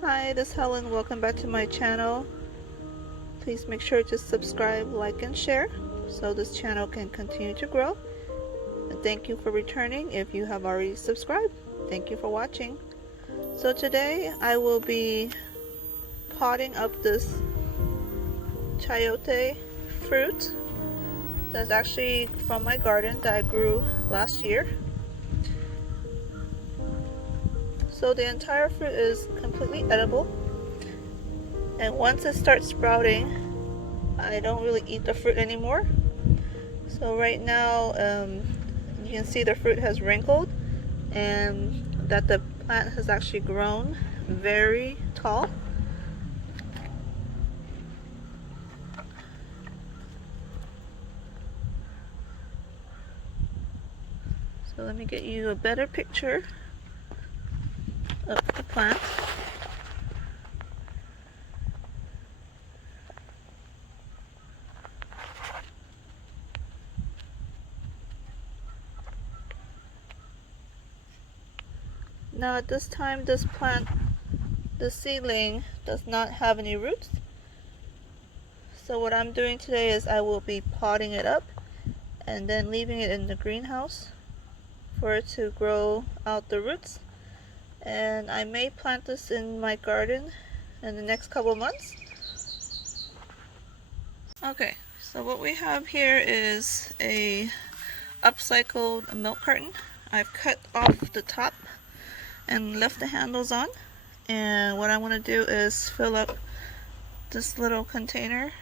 Hi, this is Helen. Welcome back to my channel. Please make sure to subscribe, like, and share so this channel can continue to grow. And thank you for returning if you have already subscribed. Thank you for watching. So today I will be potting up this chayote fruit that's actually from my garden that I grew last year. So the entire fruit is completely edible, and once it starts sprouting, I don't really eat the fruit anymore. So right now you can see the fruit has wrinkled and that the plant has actually grown very tall. So let me get you a better picture of the plant. Now at this time, this plant, the seedling, does not have any roots. So what I'm doing today is I will be potting it up and then leaving it in the greenhouse for it to grow out the roots. And I may plant this in my garden in the next couple of months. Okay, so what we have here is a upcycled milk carton. I've cut off the top and left the handles on, and what I want to do is fill up this little container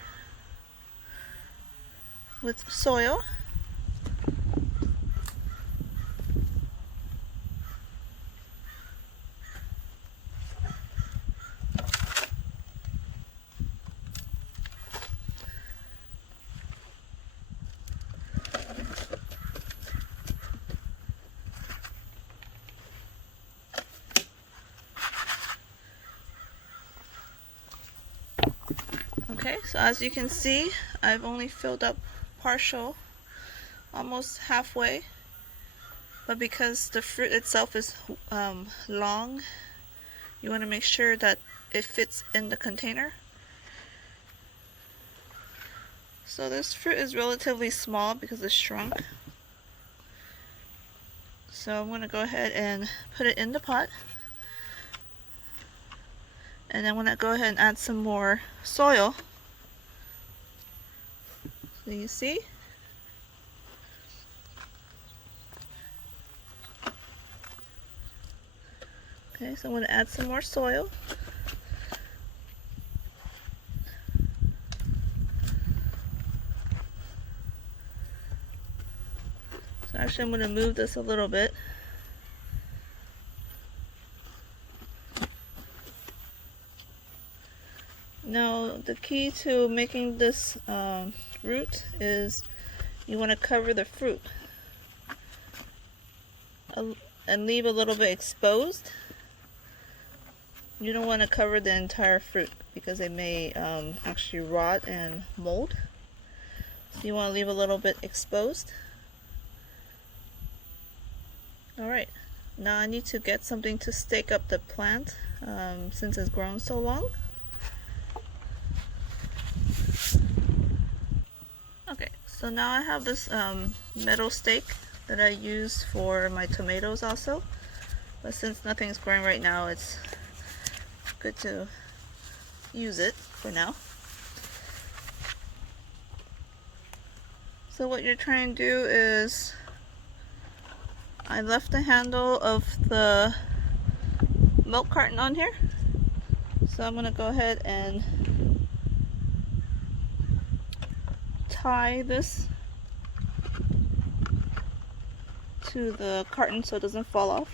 with soil. Okay, so as you can see, I've only filled up partial, almost halfway, but because the fruit itself is long, you want to make sure that it fits in the container. So this fruit is relatively small because it's shrunk. So I'm going to go ahead and put it in the pot. And then I'm going to go ahead and add some more soil. So you see? Okay, so I'm going to add some more soil. So actually I'm going to move this a little bit. Now the key to making this root is you want to cover the fruit and leave a little bit exposed. You don't want to cover the entire fruit because it may actually rot and mold. So you want to leave a little bit exposed. Alright, now I need to get something to stake up the plant since it's grown so long. Okay, so now I have this metal stake that I use for my tomatoes also, but since nothing's growing right now, it's good to use it for now. So what you're trying to do is, I left the handle of the milk carton on here, so I'm going to go ahead and tie this to the carton so it doesn't fall off.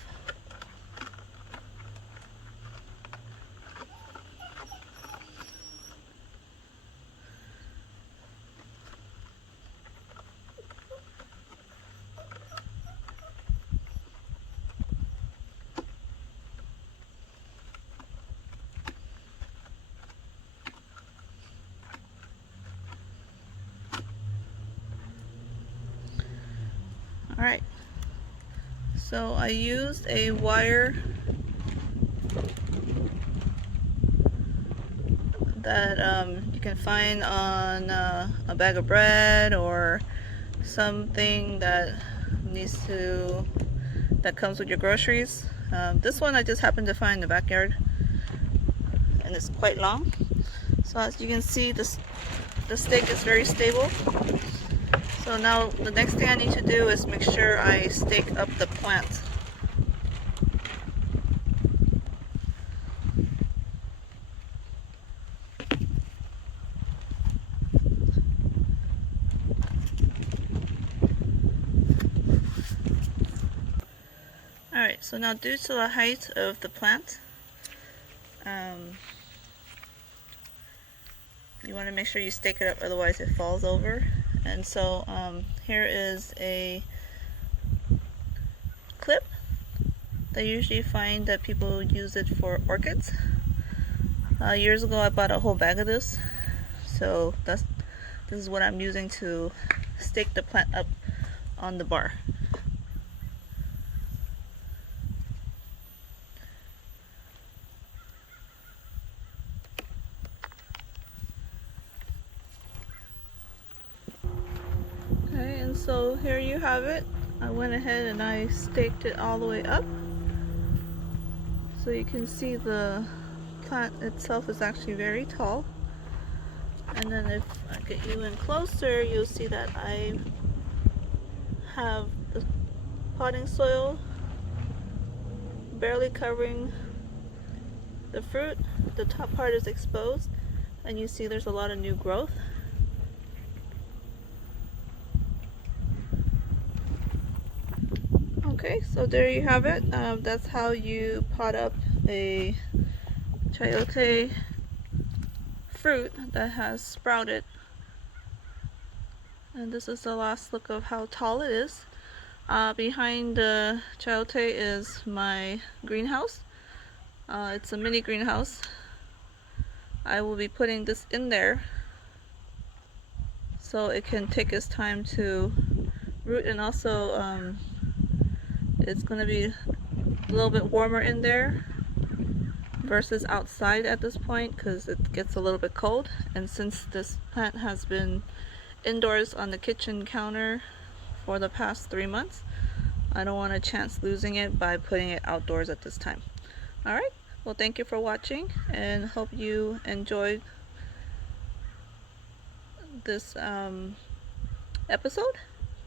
Alright, so I used a wire that you can find on a bag of bread or something that comes with your groceries. This one I just happened to find in the backyard, and it's quite long. So as you can see, the stake is very stable. So now the next thing I need to do is make sure I stake up the plant. Alright, so now due to the height of the plant, you want to make sure you stake it up, otherwise it falls over. And so here is a clip that I usually find that people use it for orchids. Years ago I bought a whole bag of this, so this is what I'm using to stake the plant up on the bar. Okay, and so here you have it. I went ahead and I staked it all the way up. So you can see the plant itself is actually very tall. And then if I get you in closer, you'll see that I have the potting soil barely covering the fruit. The top part is exposed, and you see there's a lot of new growth. Okay, so there you have it. That's how you pot up a chayote fruit that has sprouted. And this is the last look of how tall it is. Behind the chayote is my greenhouse. It's a mini greenhouse. I will be putting this in there so it can take its time to root, and also it's going to be a little bit warmer in there versus outside at this point, because it gets a little bit cold. And since this plant has been indoors on the kitchen counter for the past 3 months, I don't want a chance losing it by putting it outdoors at this time. Alright, well, thank you for watching, and hope you enjoyed this episode.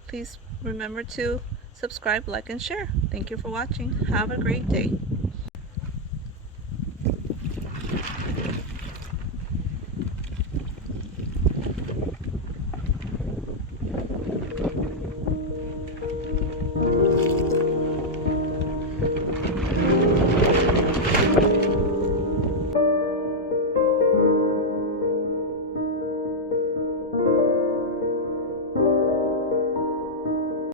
Please remember to subscribe, like, and share. Thank you for watching. Have a great day.